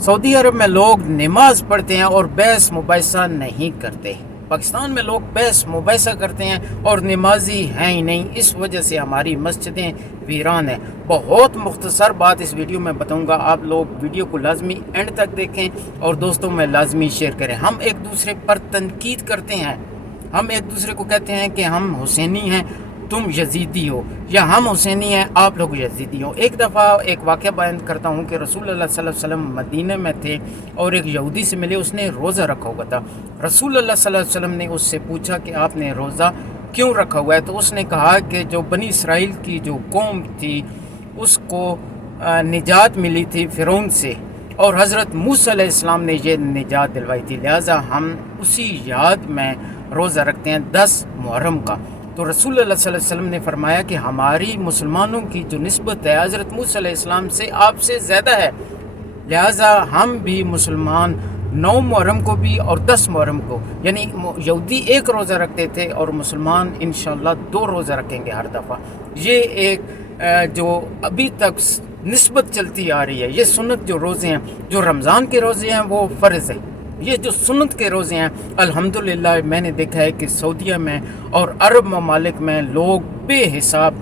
سعودی عرب میں لوگ نماز پڑھتے ہیں اور بحث مباحثہ نہیں کرتے۔ پاکستان میں لوگ بحث مباحثہ کرتے ہیں اور نمازی ہیں ہی نہیں، اس وجہ سے ہماری مسجدیں ویران ہیں۔ بہت مختصر بات اس ویڈیو میں بتاؤں گا، آپ لوگ ویڈیو کو لازمی اینڈ تک دیکھیں اور دوستوں میں لازمی شیئر کریں۔ ہم ایک دوسرے پر تنقید کرتے ہیں، ہم ایک دوسرے کو کہتے ہیں کہ ہم حسینی ہیں تم یزیدی ہو، یا ہم حسینی ہیں آپ لوگ یزیدی ہو۔ ایک دفعہ ایک واقعہ بیان کرتا ہوں کہ رسول اللہ صلی اللہ علیہ وسلم مدینہ میں تھے اور ایک یہودی سے ملے، اس نے روزہ رکھا ہوا تھا۔ رسول اللہ صلی اللہ علیہ وسلم نے اس سے پوچھا کہ آپ نے روزہ کیوں رکھا ہوا ہے؟ تو اس نے کہا کہ جو بنی اسرائیل کی جو قوم تھی اس کو نجات ملی تھی فرعون سے، اور حضرت موسیٰ علیہ السلام نے یہ نجات دلوائی تھی، لہٰذا ہم اسی یاد میں روزہ رکھتے ہیں 10 محرم کا۔ تو رسول اللہ صلی اللہ علیہ وسلم نے فرمایا کہ ہماری مسلمانوں کی جو نسبت ہے حضرت موسیٰ علیہ السلام سے آپ سے زیادہ ہے، لہٰذا ہم بھی مسلمان 9 محرم کو بھی اور 10 محرم کو، یعنی یہودی ایک روزہ رکھتے تھے اور مسلمان انشاءاللہ 2 روزہ رکھیں گے ہر دفعہ۔ یہ ایک جو ابھی تک نسبت چلتی آ رہی ہے، یہ سنت جو روزے ہیں، جو رمضان کے روزے ہیں وہ فرض ہیں، یہ جو سنت کے روزے ہیں الحمدللہ میں نے دیکھا ہے کہ سعودیہ میں اور عرب ممالک میں لوگ بے حساب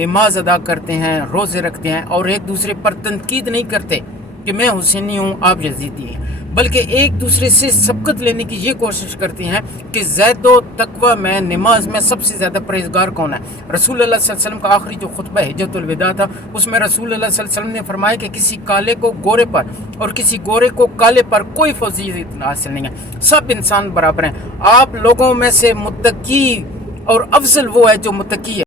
نماز ادا کرتے ہیں، روزے رکھتے ہیں اور ایک دوسرے پر تنقید نہیں کرتے کہ میں حسینی ہوں آپ یزیدی ہیں، بلکہ ایک دوسرے سے سبقت لینے کی یہ کوشش کرتی ہیں کہ زہد و تقوی میں نماز میں سب سے زیادہ پرہیزگار کون ہے۔ رسول اللہ صلی اللہ علیہ وسلم کا آخری جو خطبہ حجۃ الوداع تھا، اس میں رسول اللہ صلی اللہ علیہ وسلم نے فرمایا کہ کسی کالے کو گورے پر اور کسی گورے کو کالے پر کوئی فضیلت حاصل نہیں ہے، سب انسان برابر ہیں۔ آپ لوگوں میں سے متقی اور افضل وہ ہے جو متقی ہے۔